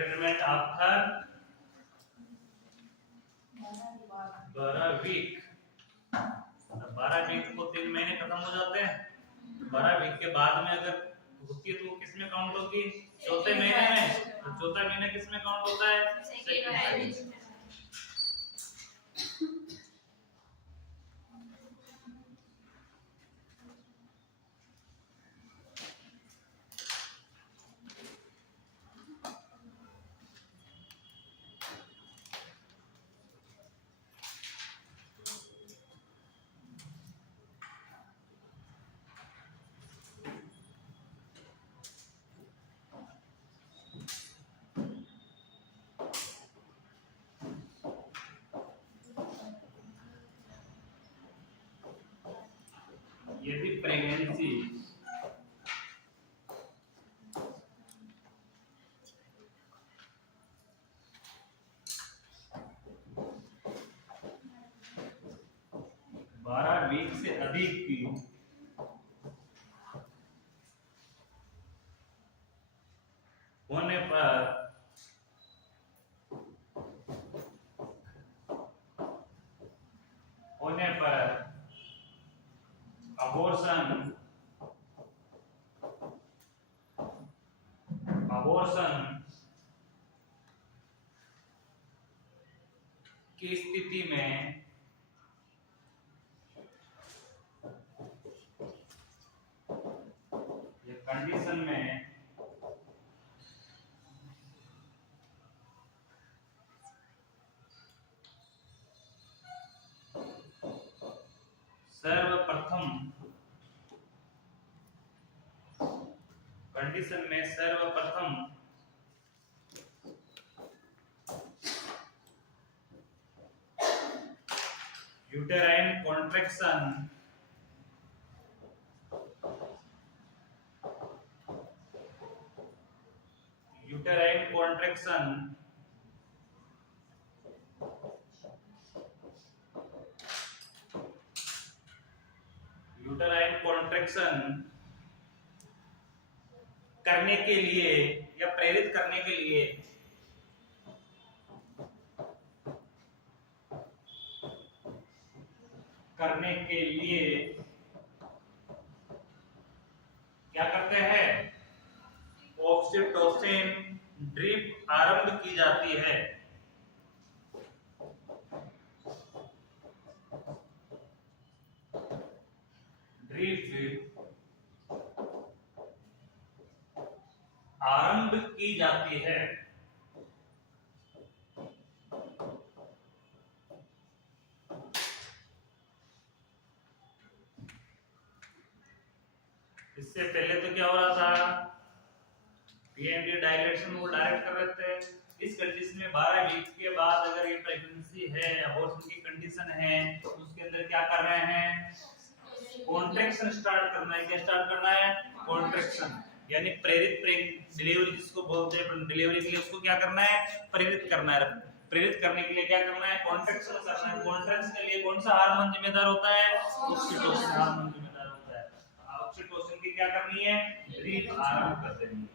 Treatment after 12 week. 12 week को 3 महीने खत्म हो जाते हैं। 12 वीक के बाद में अगर होती है तो वो किस में काउंट होगी? चौथे महीने में। तो चौथा महीना किस में काउंट होता है? सेकंड। यदि प्रेगनेंसी बारह वीक से अधिक की होने पर अबॉर्शन की स्थिति में या कंडीशन में सर्वप्रथम यूटेराइन कॉन्ट्रैक्शन करने के लिए या प्रेरित करने के लिए क्या करते हैं? ऑक्सीटोसिन ड्रिप आरंभ की जाती है। ड्रिप आरंभ की जाती है। इससे पहले तो क्या हो रहा था? पीएमडी डायलेशन वो डायरेक्ट कर रहे थे। इस कंडीशन में 12 वीक के बाद अगर ये प्रेगनेंसी है, अबॉर्शन की कंडीशन है, तो उसके अंदर क्या कर रहे हैं? कॉन्ट्रैक्शन स्टार्ट करना है। क्या स्टार्ट करना है? कॉन्ट्रैक्शन, यानी प्रेरित डिलीवरी जिसको बोलते हैं। डिलीवरी के लिए उसको क्या करना है? प्रेरित करना है। प्रेरित करने के लिए क्या करना है? कॉन्ट्रैक्शन करना है। कॉन्ट्रैक्शन के लिए कौन सा हार्मोन जिम्मेदार होता है? ऑक्सीटोसिन हार्मोन जिम्मेदार होता है। ऑक्सीटोसिन की क्या करनी है? ड्रिप आरंभ कर देनी है।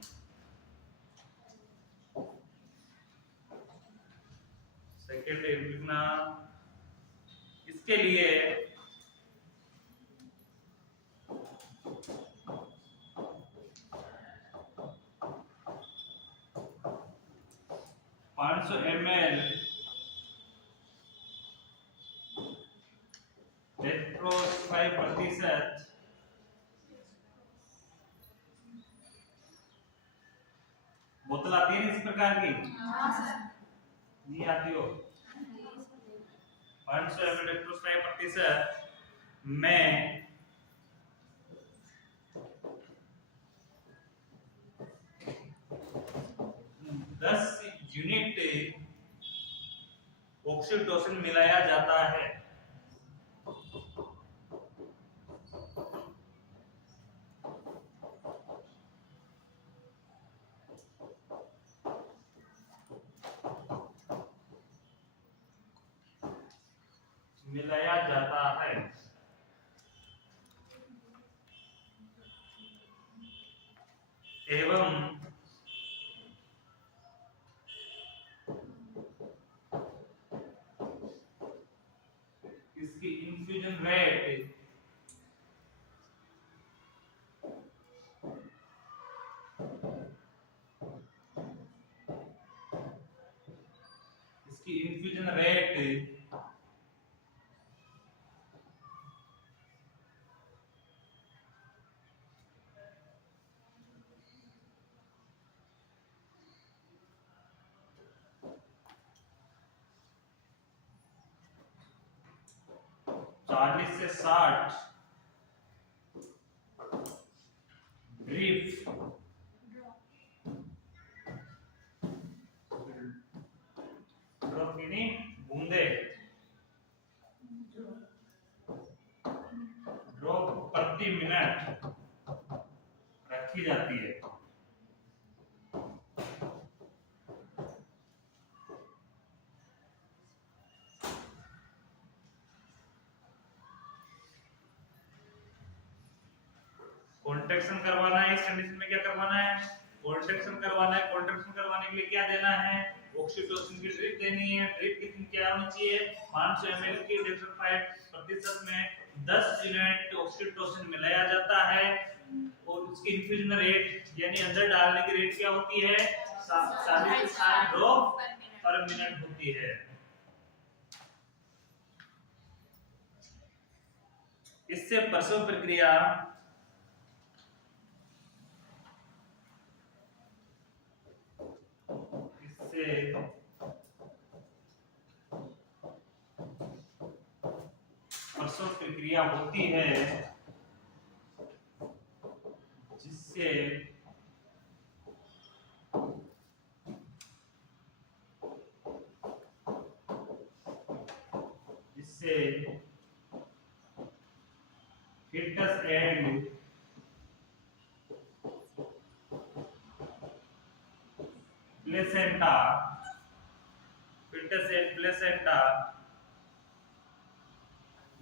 सेकेंड लिखना। इसके लिए 500 ml डेक्ट्रोस 5% बोतल आती है इस प्रकार की? नहीं आती हो? 500 ml डेक्ट्रोस 5% में 10 यूनिट ऑक्सीटोसिन मिलाया जाता है। मिलाया जाता है एवं इन्फ्यूजन रेट चालीस से 60 ड्रिप ड्रॉप यानी बूंदे ड्रॉप प्रति मिनट रखी जाती है। कॉन्ट्रैक्शन करवाना है, इस कंडीशन में क्या करवाना है? कॉन्ट्रैक्शन करवाना है। कॉन्ट्रैक्शन करवाने के लिए क्या देना है? ऑक्सीटोसिन की ड्रिप देनी है। ड्रिप कितनी क्या होनी चाहिए? 500 ml की 1.5% में 10 यूनिट ऑक्सीटोसिन मिलाया जाता है और उसकी इन्फ्यूजन रेट यानी अंदर डालने की रेट क्या होती है? 40 से 60 ड्रॉप पर मिनट होती है। इससे प्रसव प्रक्रिया प्रसव प्रक्रिया होती है जिससे fetus and प्लेसेंटा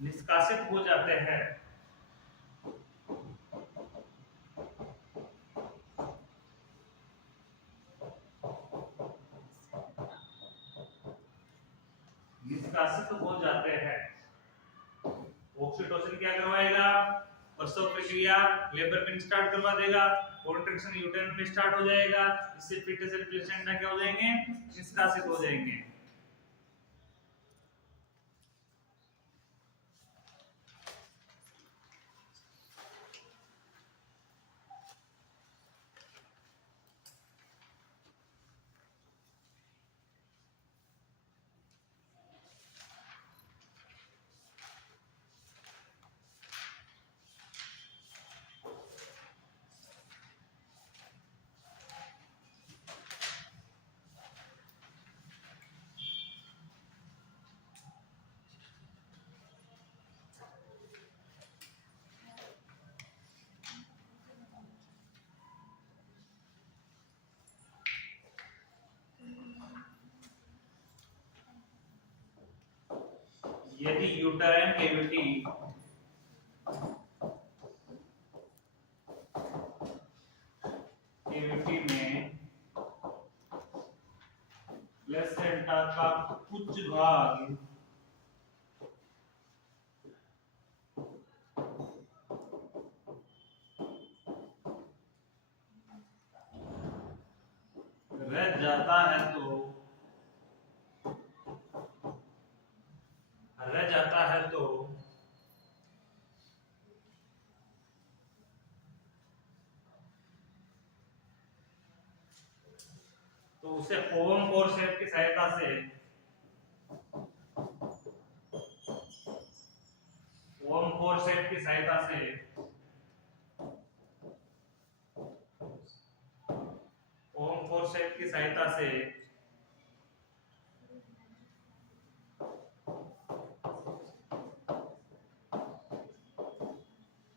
निष्कासित हो जाते हैं। निष्कासित हो जाते हैं। ऑक्सीटोसिन क्या करवाएगा? प्रसव प्रक्रिया लेबर पेन स्टार्ट करवा देगा। कॉन्ट्रैक्शन यूटेरन पे स्टार्ट हो जाएगा। इससे fetus and प्लेसेंटा क्या हो जाएंगे? निष्कासित हो जाएंगे। यदि यूटेराइन कैविटी में प्लेसेंटा का कुछ भाग रह जाता है तो उसे ओवम फोर्सेप्स की सहायता से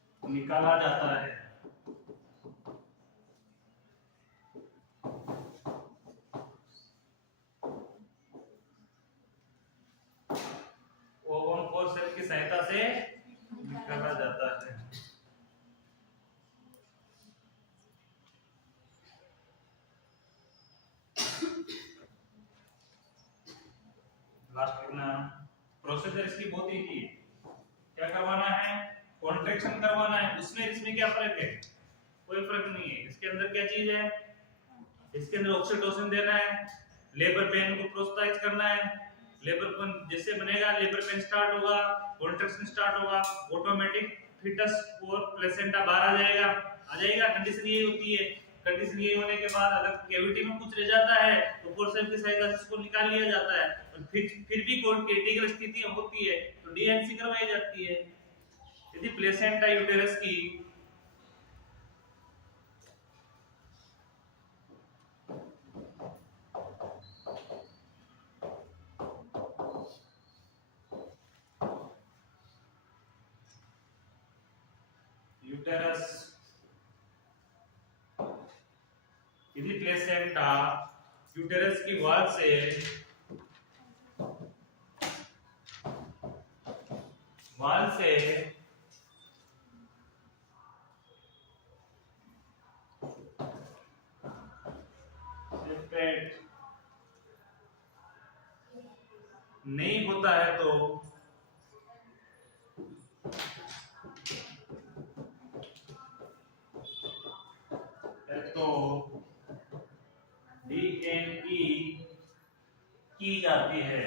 निकाला जाता है। ओवम फोर्सेप्स की सहायता से निकाला जाता है। लास्ट ना प्रोसीजर इसकी बहुत इजी है। क्या करवाना है? कॉन्ट्रैक्शन करवाना है। उसमें इसमें क्या फर्क है? कोई फर्क नहीं है। इसके अंदर क्या चीज है? इसके अंदर ऑक्सीटोसिन देना है, लेबर पेन को प्रोत्साहित करना है, लेबर पेन जैसे बनेगा, लेबर पेन स्टार्ट होगा, कॉन्ट्रैक्शन स्टार्ट होगा, ऑटोमेटिक फिटस और प्लेसेंटा बाहर आ जाएगा। कंडीशन ये होती है। कंडीशन ये होने के बाद अगर कैविटी में कुछ रह जाता है तो फोर्सेप्स की सहायता से उसको निकाल लिया जाता है, और फिर भी कोई क्रिटिकल स्थिति होती है तो डीएनसी करवाई जाती है। यदि प्लेसेंटा यूटेरस की यदि प्लेसेंटा यूटेरस की वॉल से सेपरेट नहीं होता है तो डीएनई की जाती है।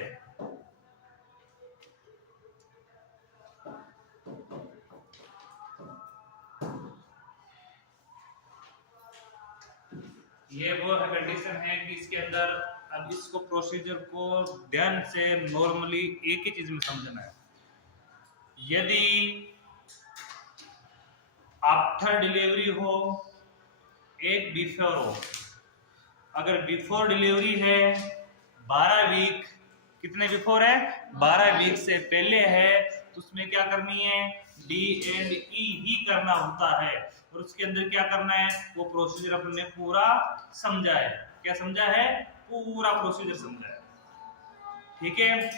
ये वो कंडीशन है कि इसके अंदर, अब इसको प्रोसीजर को ध्यान से नॉर्मली एक ही चीज में समझना है। यदि आफ्टर डिलीवरी हो, एक बिफोर हो। अगर बिफोर डिलीवरी है 12 वीक, कितने बिफोर है 12 वीक से पहले है, तो उसमें क्या करनी है, डी एंड ई ही करना होता है। और उसके अंदर क्या करना है, वो प्रोसीजर अपने पूरा समझा है। क्या समझा है, पूरा प्रोसीजर समझा है। ठीक है,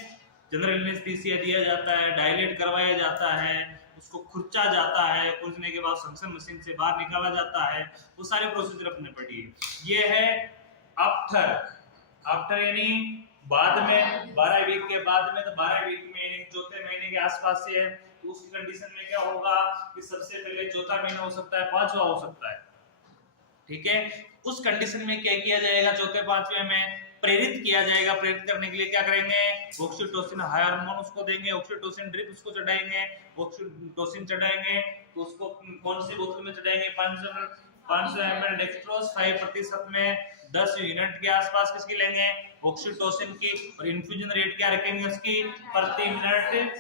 जनरल एनेस्थीसिया दिया जाता है, डायलेट करवाया जाता है, उसको खुरचा जाता है, खुरचने के बाद सक्शन मशीन से बाहर निकाला जाता है, वो सारे प्रोसीजर अपने पढ़ी है। ये है आफ्टर यानी बाद में, 12 वीक के बाद में, तो 12 वीक में यानी चौथे महीने के आसपास से है, तो उस कंडीशन में क्या होगा कि सबसे पहले चौथा महीना हो सकता है, पांचवा हो सकता है। ठीक है, उस कंडीशन में क्या किया जाएगा, चौथे पांचवे में प्रेरित किया जाएगा। प्रेरित करने के लिए क्या करेंगे, ऑक्सीटोसिन हार्मोन उसको देंगे, ऑक्सीटोसिन ड्रिप उसको चढ़ाएंगे, ऑक्सीटोसिन चढ़ाएंगे तो उसको कौन सी बोतल में चढ़ाएंगे, 500 ml डेक्सट्रोज 5% में 10 यूनिट के आसपास किसकी लेंगे, ऑक्सीटोसिन की। और इन्फ्यूजन रेट क्या रखेंगे उसकी, प्रति मिनट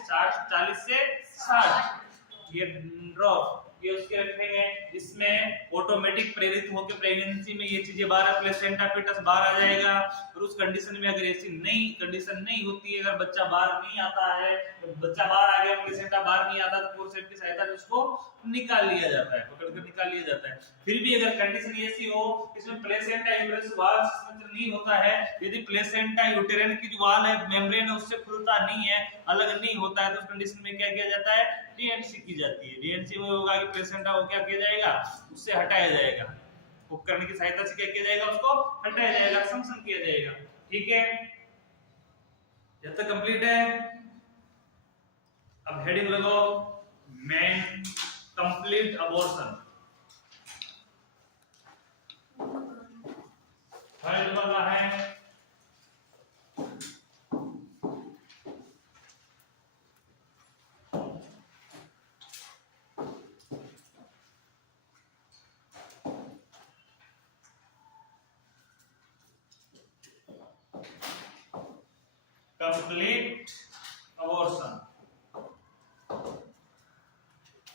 40 से 60 ये ड्रॉप ये उसके रखेंगे। इसमें ऑटोमेटिक प्रेरित होकर प्रेगनेंसी में ये चीजें 12 प्लेसेंटा फिटस बाहर आ जाएगा। और उस कंडीशन में अगर ऐसी नई कंडीशन नहीं होती है, अगर बच्चा बाहर नहीं आता है, तो बच्चा बाहर आ गया, प्लेसेंटा बाहर नहीं आता, तो फोर्सेप्स की सहायता से उसको निकाल लिया जाता है, पकड़कर निकाल लिया जाता है। फिर भी अगर कंडीशन ऐसी हो इसमें प्लेसेंटा यूटेरस वॉल नहीं होता है, यदि प्लेसेंटा यूटेरन की जो वॉल है, मेम्ब्रेन है, उससे खुलता नहीं है, अलग नहीं होता है, तो उस कंडीशन में क्या किया जाता है, डीएनसी की जाती है। डीएनसी वो होगा कि प्लेसेंटा को क्या किया जाएगा, उससे हटाया जाएगा, उपकरण की सहायता से क्या किया जाएगा, उसको हटाया जाएगा, संसन किया जाएगा। ठीक है, जब तक कंप्लीट है। अब हेडिंग लगाओ, मेन कंप्लीट अबॉर्शन। थर्ड वाला है कंप्लीट अबॉर्शन।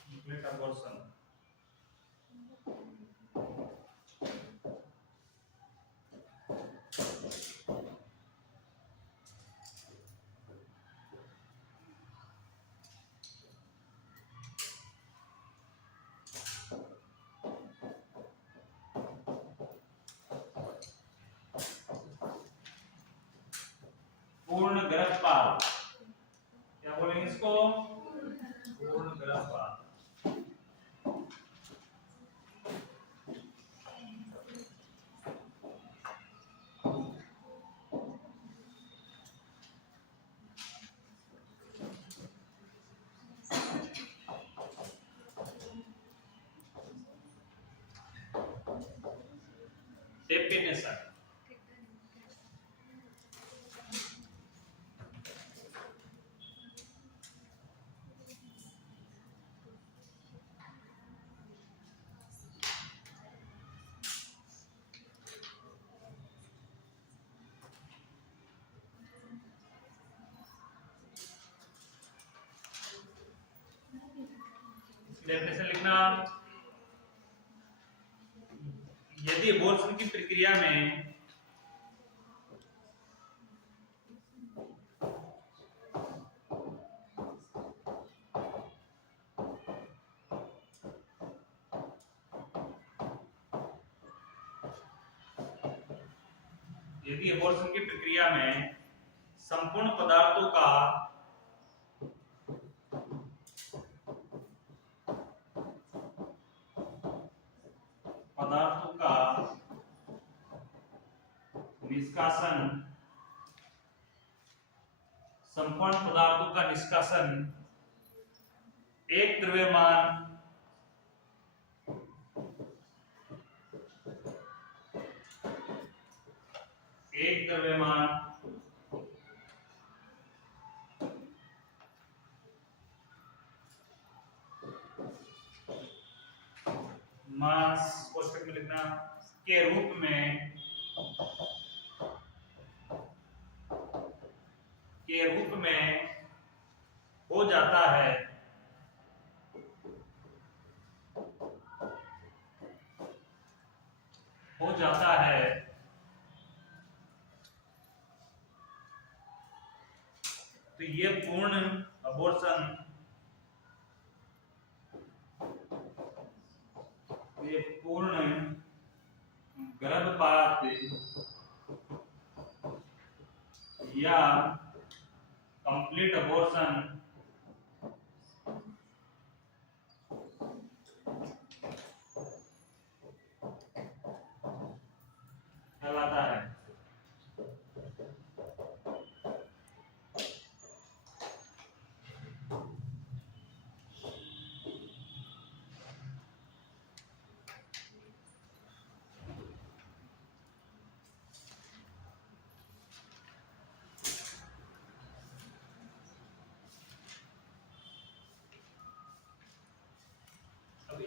कंप्लीट अबॉर्शन पूर्ण गर्भपात, क्या बोलेंगे इसको, पूर्ण गर्भपात। डेफिनेशन, डेफिनेशन लिखना, यदि एबॉर्शन की प्रक्रिया में संपूर्ण पदार्थों का निष्कासन, संपूर्ण पदार्थों का निष्कासन एक द्रव्यमान मास कोष्ठक में लिखना के रूप में हो जाता है, तो ये पूर्ण अबॉर्शन, ये पूर्ण गर्भपात या कंप्लीट अबॉर्शन कहलाता है।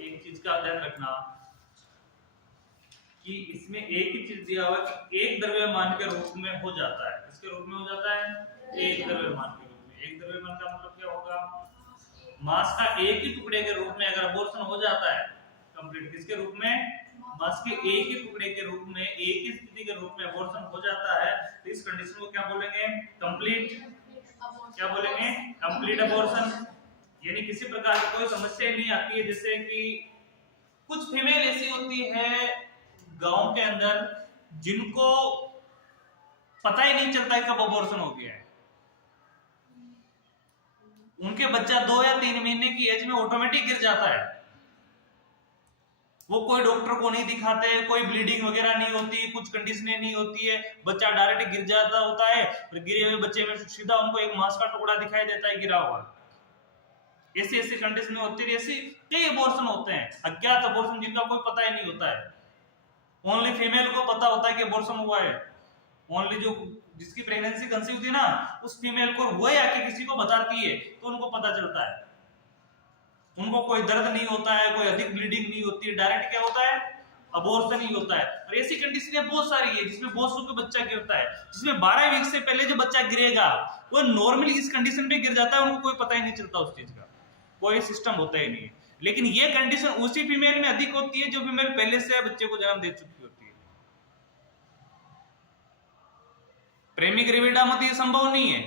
एक चीज का ध्यान रखना कि इसमें एक ही चीज दिया हुआ कि एक द्रव्यमान के रूप में हो जाता है। किसके रूप में हो जाता है? एक द्रव्यमान के रूप में। एक द्रव्यमान का मतलब क्या होगा? मास का एक ही टुकड़े के रूप में अगर अबॉर्शन हो जाता है कंप्लीट, किसके रूप में? मास के एक ही टुकड़े के रूप में, एक ही स्थिति के रूप में अबॉर्शन हो जाता है, तो इस कंडीशन को क्या बोलेंगे? कंप्लीट। क्या बोलेंगे? Complete abortion. यानी किसी प्रकार की कोई समस्या नहीं आती है। जैसे कि कुछ फीमेल ऐसी होती है गांव के अंदर जिनको पता ही नहीं चलता है कब अबॉर्शन हो गया है, उनके बच्चा 2 या 3 महीने की एज में ऑटोमेटिक गिर जाता है। वो कोई डॉक्टर को नहीं दिखाते, कोई ब्लीडिंग वगैरह नहीं होती, कुछ कंडीशनें नहीं होती है, बच्चा डायरेक्ट गिर जाता होता है। और गिरे हुए बच्चे में सीधा उनको एक मांस का टुकड़ा दिखाई देता है गिरा हुआ। ऐसी ऐसी कंडीशन होती है। ऐसी कई अबॉर्शन होते हैं, अज्ञात अबॉर्शन, जिनका कोई पता ही नहीं होता है। ओनली फीमेल को पता होता है कि अबॉर्शन हुआ है। ओनली जो जिसकी प्रेगनेंसी कंसीव थी ना, उस फीमेल को हुआ या कि किसी को बताती है तो उनको पता चलता है। उनको कोई दर्द नहीं होता है, कोई अधिक ब्लीडिंग नहीं होती है, डायरेक्ट क्या होता है? अबॉर्शन ही होता है। और ऐसी कंडीशनें बहुत सारी है जिसमें बहुत सौ का बच्चा गिरता है, जिसमें 12 वीक से पहले जो बच्चा गिरेगा वो नॉर्मली इस कंडीशन पे गिर जाता है, उनको कोई पता ही नहीं चलता उस चीज का, कोई सिस्टम होता ही नहीं है। लेकिन ये कंडीशन उसी फीमेल में अधिक होती है जो फीमेल पहले से बच्चे को जन्म दे चुकी होती है। प्रेमी ग्रेविडा मत ये संभव नहीं है,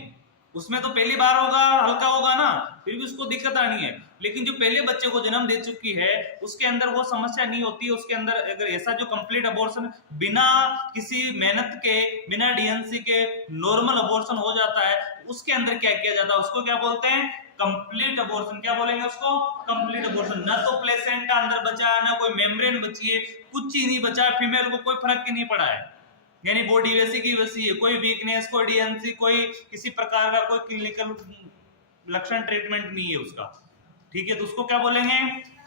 उसमें तो पहली बार होगा, हल्का होगा ना, फिर भी उसको दिक्कत आनी है। लेकिन जो पहले बच्चे को जन्म दे चुकी है उसके अंदर वो समस्या नहीं होती है। उसके अंदर अगर ऐसा जो कंप्लीट अबॉर्शन बिना किसी मेहनत के, बिना डीएनसी के नॉर्मल अबॉर्शन हो जाता है, उसके अंदर क्या किया जाता है? उसको क्या बोलते हैं? Complete abortion. क्या बोलेंगे उसको? Complete abortion. ना तो प्लेसेंटा अंदर बचा, ना कोई मेम्ब्रेन बची है, कुछ ही नहीं बचा। फीमेल को कोई फर्क ही नहीं पड़ा है, यानी बॉडी वैसी की वैसी है, कोई वीकनेस, कोई डीएनसी, कोई किसी प्रकार का कोई क्लिनिकल लक्षण ट्रीटमेंट नहीं है उसका। ठीक है, तो उसको क्या बोलेंगे?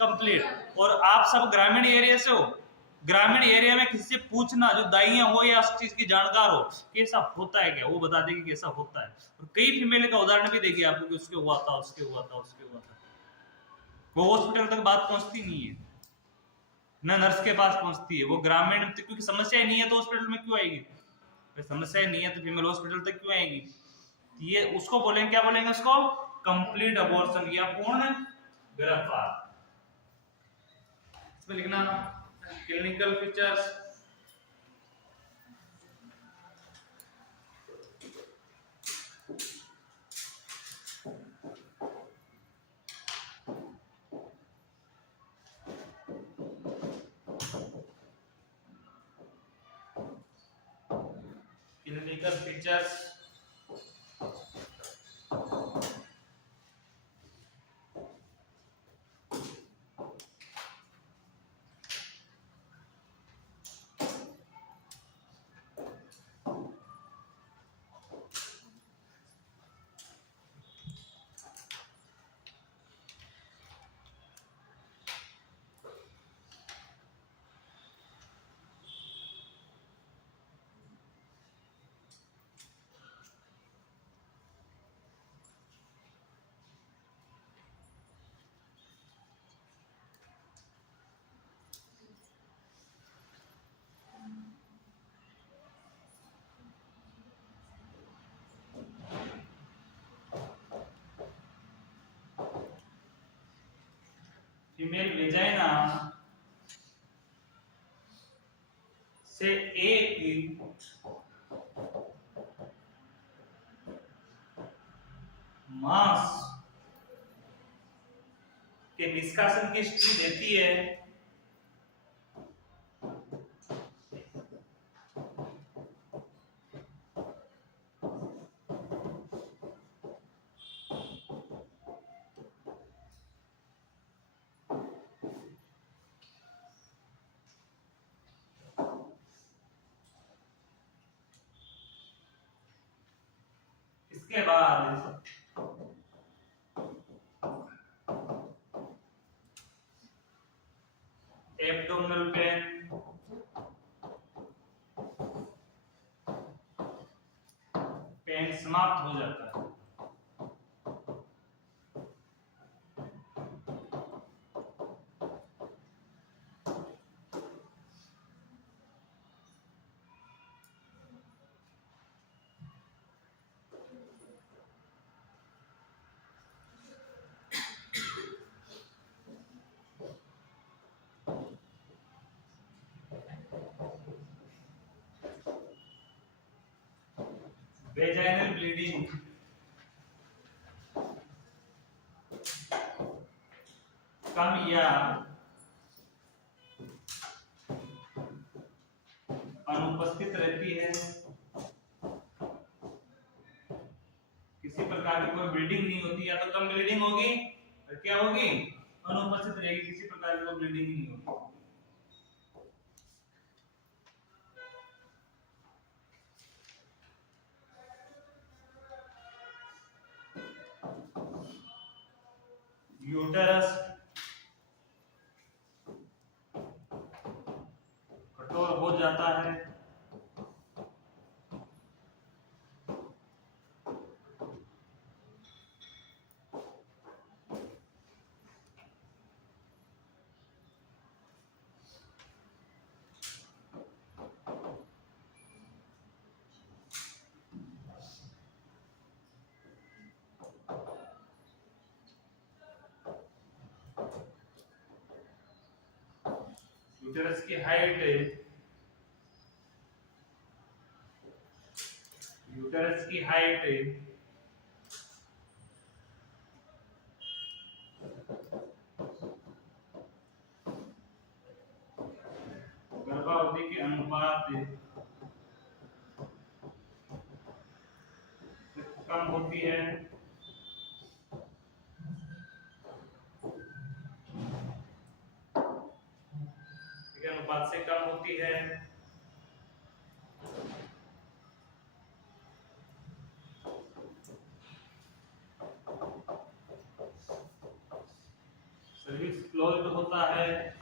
कंप्लीट। और आप सब ग्रामीण एरिया से हो, ग्रामीण एरिया में किसी से पूछना जो दाइयां हो या उस चीज की जानकार हो कि ऐसा होता है क्या, वो बता देगी कि ऐसा होता है। और कई फीमेल का उदाहरण भी देगी आपको कि उसके हुआ था, उसके हुआ था, उसके हुआ था। वो हॉस्पिटल तक बात पहुंचती नहीं है, ना नर्स के पास पहुंचती है। वो ग्रामीण, क्योंकि समस्या ही नहीं है तो हॉस्पिटल में क्यों आएगी? समस्या ही नहीं है तो फीमेल हॉस्पिटल तक क्यों आएगी? ये उसको बोलेंगे, क्या बोलेंगे उसको? कंप्लीट अबॉर्शन या पूर्ण गर्भपात। इसमें लिखना clinical features, clinical features, female vagina से एक मांस के निष्कासन की स्थिति देती है इसके बाद एब्डोमिनल पेन समाप्त हो जाता है। वेजाइनल ब्लीडिंग कम या अनुपस्थित रहती है। किसी प्रकार की कोई ब्लीडिंग नहीं होती, या तो कम ब्लीडिंग होगी और क्या होगी, अनुपस्थित रहेगी, किसी प्रकार की कोई ब्लीडिंग नहीं होगी। यूटेरस कठोर हो जाता है। यूटेरस की हाइट, यूटेरस की हाइट गर्भावधि के अनुपात से कम होती है। के अनुपात से कम होती है। सर्विक्स क्लोज्ड होता है।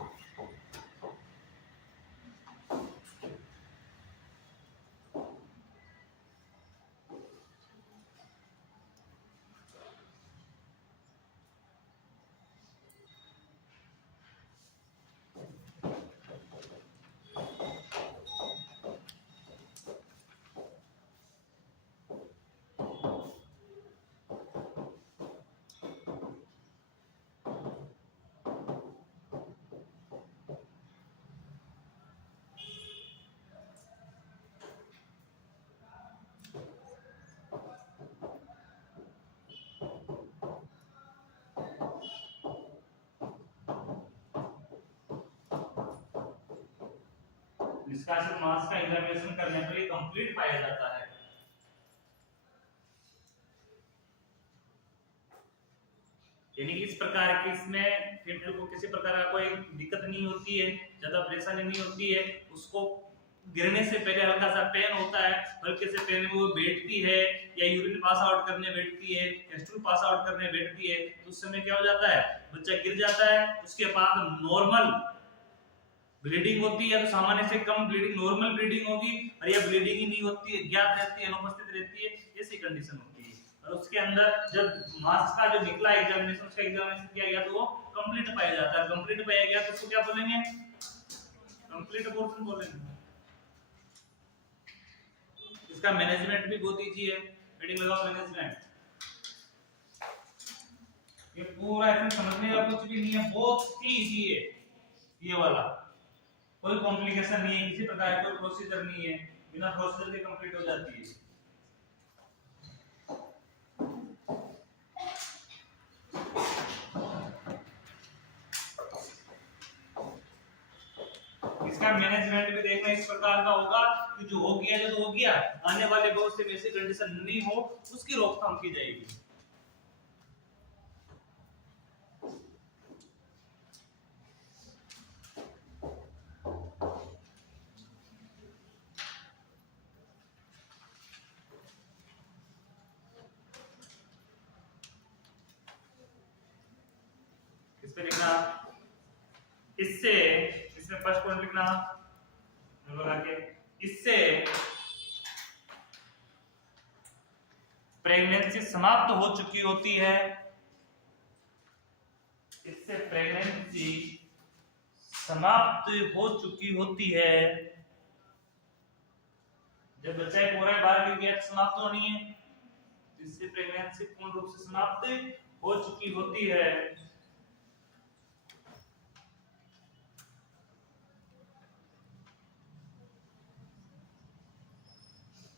निष्कासित मास का एग्जामिनेशन करने पर ये कंप्लीट पाया जाता है। यानी कि इस प्रकार की इसमें फीमेल को किसी प्रकार का कोई दिक्कत नहीं होती है, ज्यादा परेशानी नहीं होती है, उसको गिरने से पहले हल्का सा पेन होता है, हल्के से पेन में वो बैठती है या यूरिन पास आउट करने बैठती है या स्टूल पास आउट करने बैठती है, तो उस समय क्या हो जाता है, बच्चा गिर जाता है, उसके बाद नॉर्मल ब्लीडिंग होती है, तो सामान्य से कम ब्लीडिंग नॉर्मल ब्लीडिंग होगी, और ये ब्लीडिंग ही नहीं होती है, ज्ञात रहती है, अनुपस्थित रहती है, ऐसी कंडीशन होती है। और उसके अंदर जब मार्क्स का जो निकला एग्जामिनेशन, उसका एग्जामिनेशन किया गया तो वो कंप्लीट पाया जाता है। कंप्लीट पाया गया तो उसको क्या बोलेंगे, कंप्लीट अबॉर्शन बोलेंगे। इसका मैनेजमेंट भी बहुत इजी है, हेडिंग लगाओ मैनेजमेंट। ये पूरा इसमें समझने का कुछ भी नहीं है, बहुत ही इजी है ये वाला, कोई कॉम्प्लिकेशन नहीं है, किसी प्रकार का कोई प्रोसीजर नहीं है, बिना प्रोसीजर के कंप्लीट हो जाती है। इसका मैनेजमेंट भी देखना इस प्रकार का होगा कि जो हो गया जो हो गया, आने वाले बहुत से वैसी कंडीशन नहीं हो, उसकी रोकथाम की जाएगी। इस पे लिखना, इससे, इसमें फर्स्ट पॉइंट लिखना लगा के, इससे प्रेगनेंसी समाप्त हो चुकी होती है, इससे प्रेगनेंसी समाप्त हो चुकी होती है। जब बच्चा पूरा बाहर गिर गया समाप्त होनी है, इससे प्रेगनेंसी पूर्ण रूप से समाप्त हो चुकी होती है।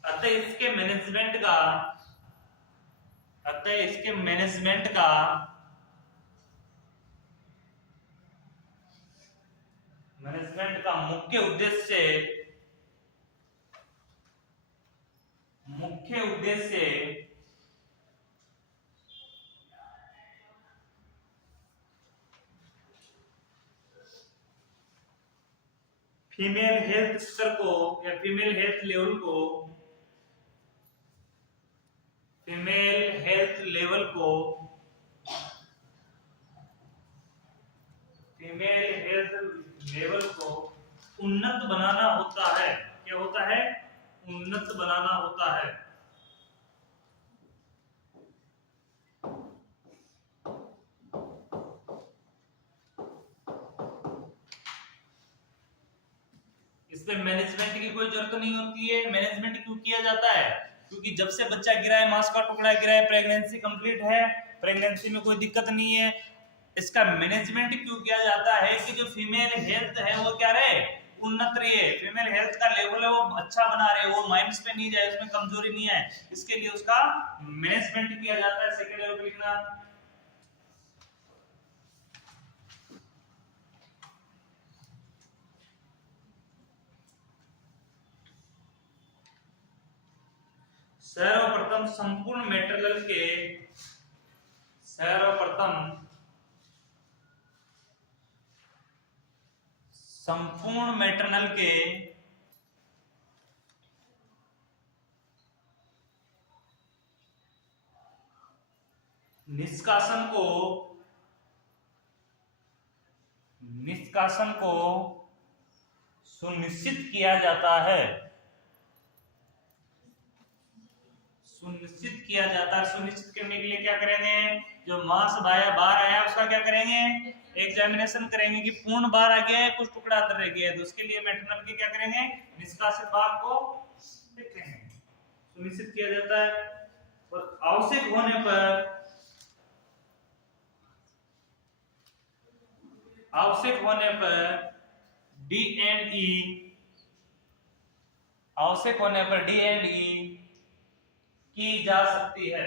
अतः इसके मैनेजमेंट का मुख्य उद्देश्य फीमेल हेल्थ स्तर को या फीमेल हेल्थ लेवल को उन्नत बनाना होता है। क्या होता है, उन्नत बनाना होता है। इसमें मैनेजमेंट की कोई जरूरत नहीं होती है। मैनेजमेंट क्यों किया जाता है, क्योंकि जब से बच्चा गिरा है, मांस का टुकड़ा गिरा है, प्रेगनेंसी कंप्लीट है, प्रेगनेंसी में कोई दिक्कत नहीं है, इसका मैनेजमेंट क्यों किया जाता है कि जो फीमेल हेल्थ है वो क्या रहे, उन्नत रहे, फीमेल हेल्थ का लेवल है वो अच्छा बना रहे, वो माइनस पे नहीं जाए, उसमें कमजोरी नहीं है, इसके लिए उसका मैनेजमेंट किया जाता है। सेकंड लेवल पे लिखना, सर्वप्रथम संपूर्ण मेटेरियल के निष्कासन को सुनिश्चित किया जाता है। सुनिश्चित करने के लिए क्या करेंगे, जो मांस बाहर आया उसका क्या करेंगे, एग्जामिनेशन करेंगे कि पूर्ण बाहर आ गया है, कुछ टुकड़ा अंदर रह गया है, तो उसके लिए मेटरनल के क्या करेंगे, निष्कासित भाग को देखेंगे, सुनिश्चित किया जाता है। और आवश्यक होने पर D&E की जा सकती है।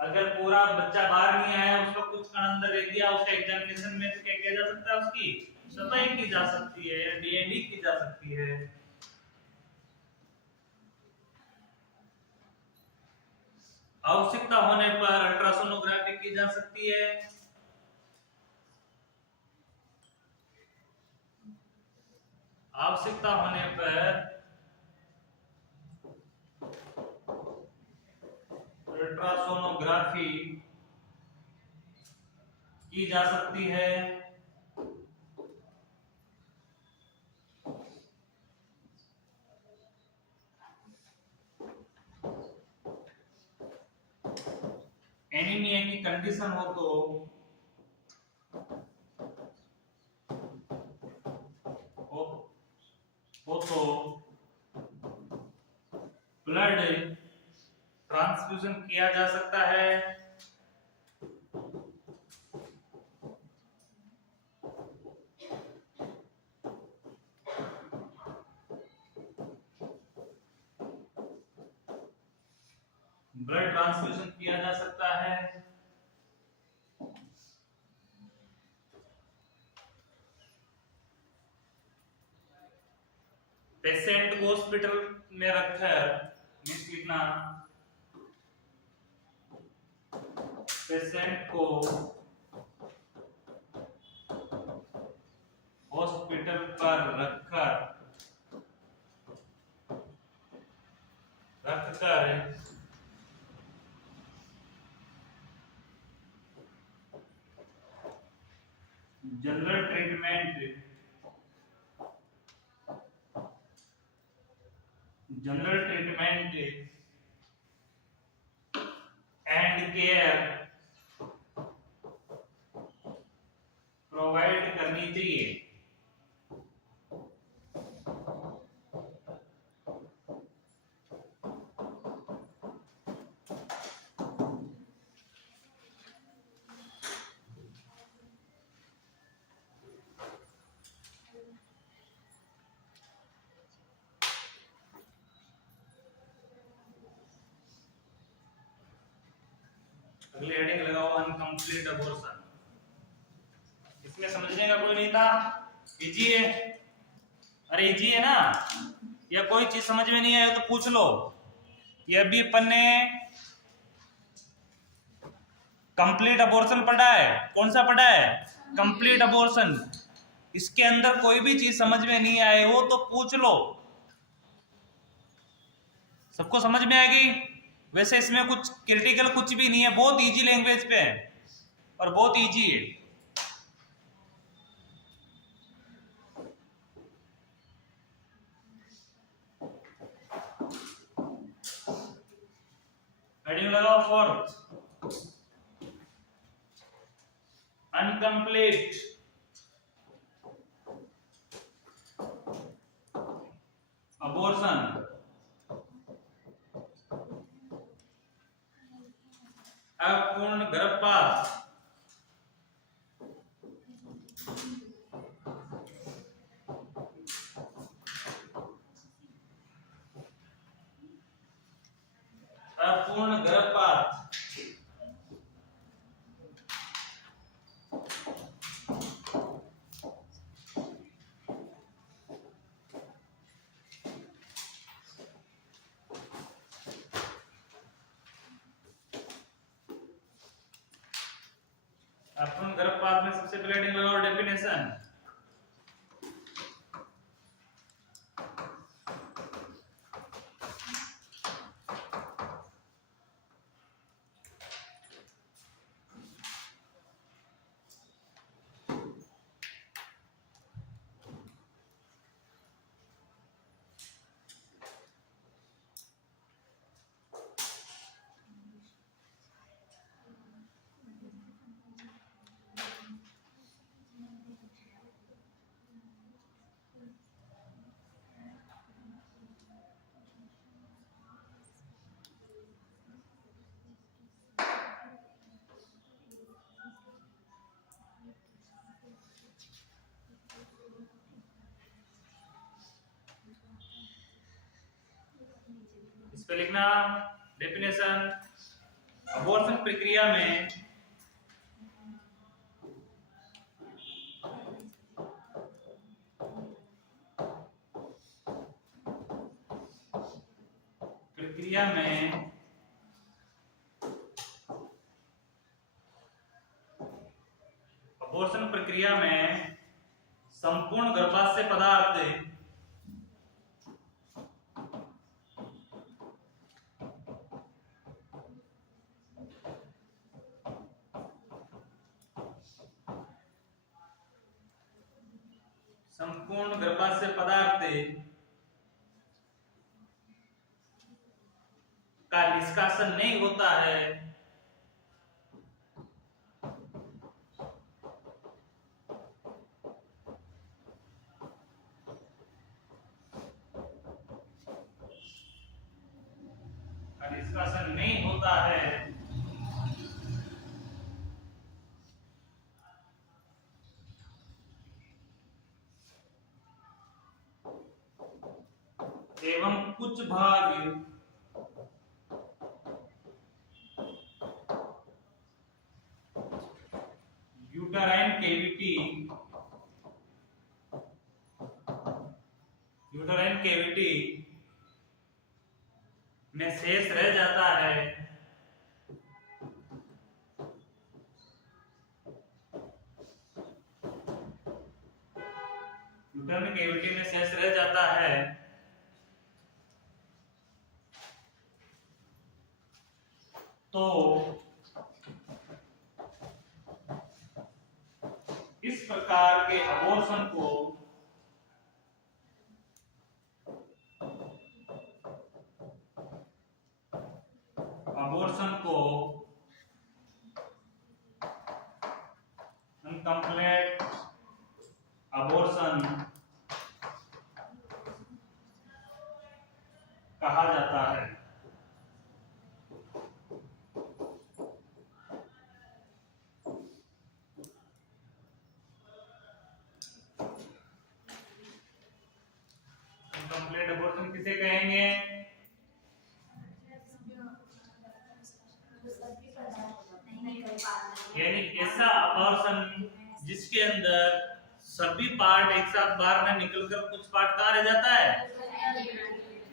अगर पूरा बच्चा बाहर नहीं आया, उसका कुछ कण अंदर रह गया, उसका एग्जामिनेशन में तो क्या किया जा सकता है, उसकी सफाई की जा सकती है, डीएनडी की जा सकती है। आवश्यकता होने पर अल्ट्रासोनोग्राफी की जा सकती है। आवश्यकता होने पर अल्ट्रासोनोग्राफी की जा सकती है। एनीमिया की कंडीशन हो तो ब्लड ट्रांसफ्यूजन किया जा सकता है। ब्लड ट्रांसफ्यूजन किया जा सकता है। पेशेंट को हॉस्पिटल में रखकर मीन्स लिखना, पेशेंट को हॉस्पिटल पर रखकर general treatment and care provide करनी चाहिए। अगली हेडिंग लगाओ अनकंप्लीट अबॉर्शन। इसमें समझने का कोई नहीं था, इजी है। अरे इजी है ना, या कोई चीज समझ में नहीं आया तो पूछ लो। ये अभी अपन ने कंप्लीट अबॉर्शन पढ़ा है। कौन सा पढ़ा है? Complete abortion. इसके अंदर कोई भी चीज समझ में नहीं आए हो तो पूछ लो, सबको समझ में आएगी। वैसे इसमें कुछ क्रिटिकल कुछ भी नहीं है, बहुत इजी लैंग्वेज पे है और बहुत इजी है। हेडिंग लगाओ फोर्थ, अनकंप्लीट अबॉर्शन। अपूर्ण गर्भपात। अपूर्ण गर्भपात अपूर्ण गर्भपात में सबसे पहले हेडिंग लगाओ डेफिनेशन। इस पे लिखना डेफिनेशन। अबॉर्शन प्रक्रिया में अबॉर्शन प्रक्रिया में संपूर्ण गर्भाशय पदार्थ का निष्कासन नहीं होता है। निष्कासन नहीं होता है एवं कुछ भाग यूटराइन कैविटी में शेष रह जाता है। यूटराइन कैविटी में शेष रह जाता है तो इस प्रकार के अबॉर्शन को इनकम्प्लीट अबॉर्शन कहा जाता है। इनकम्प्लीट अबॉर्शन किसे कहेंगे? यानी ऐसा अबॉर्शन जिसके अंदर सभी पार्ट एक साथ बाहर न निकलकर कुछ पार्ट कहाँ रह जाता है?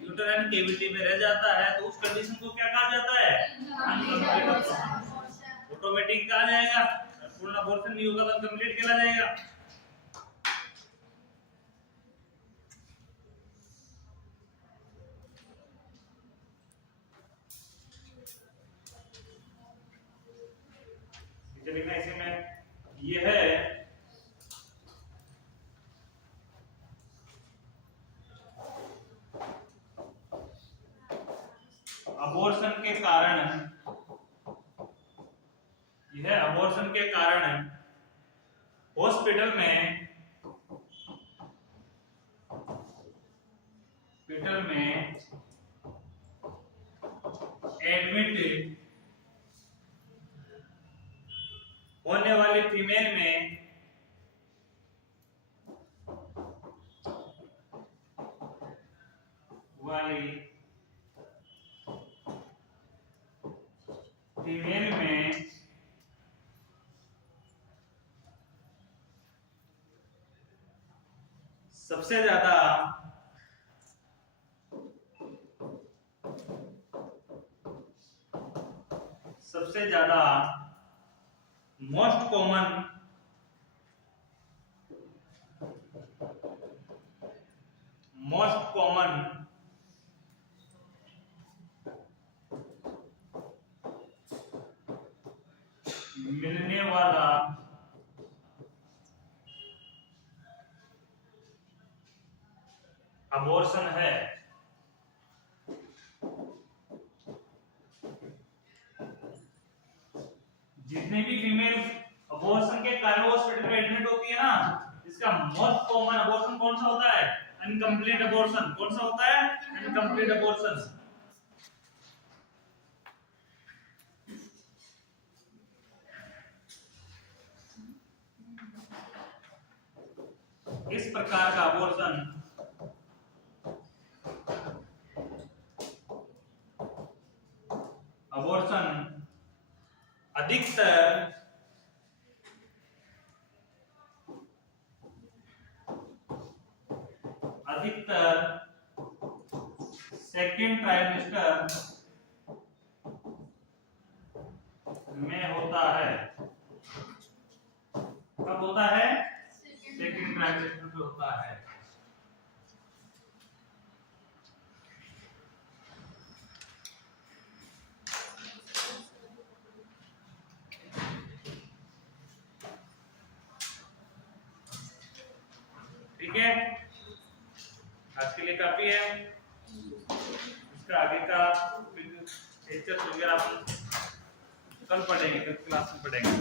यूटराइन कैविटी में रह जाता है, तो उस कंडीशन को क्या कहा जाता है? Incomplete abortion. ऑटोमेटिक कहा जाएगा, पूर्ण अबॉर्शन नहीं होगा तो कंप्लीट कहला जाएगा। लिखना इसी में ये है अबॉर्शन के कारण, यह अबॉर्शन के कारण हॉस्पिटल में एडमिट होने वाली फीमेल में सबसे ज्यादा मोस्ट कॉमन मिलने वाला अबॉर्शन है। जितने भी फीमेल अबॉर्शन के कारण हॉस्पिटल में एडमिट होती है ना, इसका मोस्ट कॉमन अबॉर्शन कौन सा होता है? Uncomplete abortion. कौन सा होता है? Uncomplete abortion. इस प्रकार का अबॉर्शन अधिकतर सेकेंड ट्राइमेस्टर में होता है। कब होता है? सेकेंड ट्राइमेस्टर में होता है। ठीक है, आज के लिए काफी है। इसका आगे का लेक्चर वगैरह अपन कल पढ़ेंगे, कल क्लास में पढ़ेंगे।